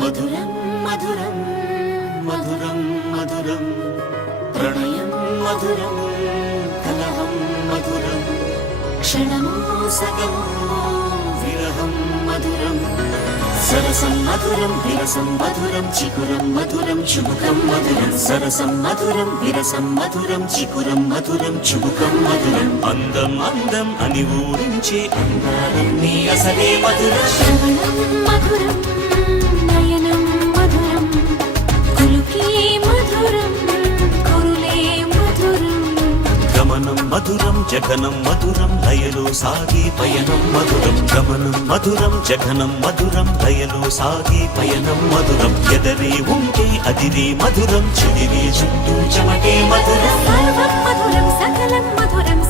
మధురం మధురం మధురం మధురం ప్రణయం మధురం కలహం మధురం క్షణమో సగమో విరహం మధురం సరసం మధురం విరసం మధురం చికురం మధురం చుబుకం మధురం సరసం మధురం విరసం మధురం చికురం మధురం చుబుకం మధురం అందం అందం అని ఊరించే అందాలన్నీ అసలే మధురం శ్రవణం మధురం నయనం మధురం కులుకే మధురం కురులే మధురం గమనం మధురం జగనం మధురం లయలో సాగే పయనం మధురం గమనం మధురం జగనం మధురం లయలో సాగే పయనం మధురం ఎదరే ఉంటే అదిరే మధురం చెదిరే చుట్టూ చెమటే మధురం సర్వం మధురం సకలం మధురం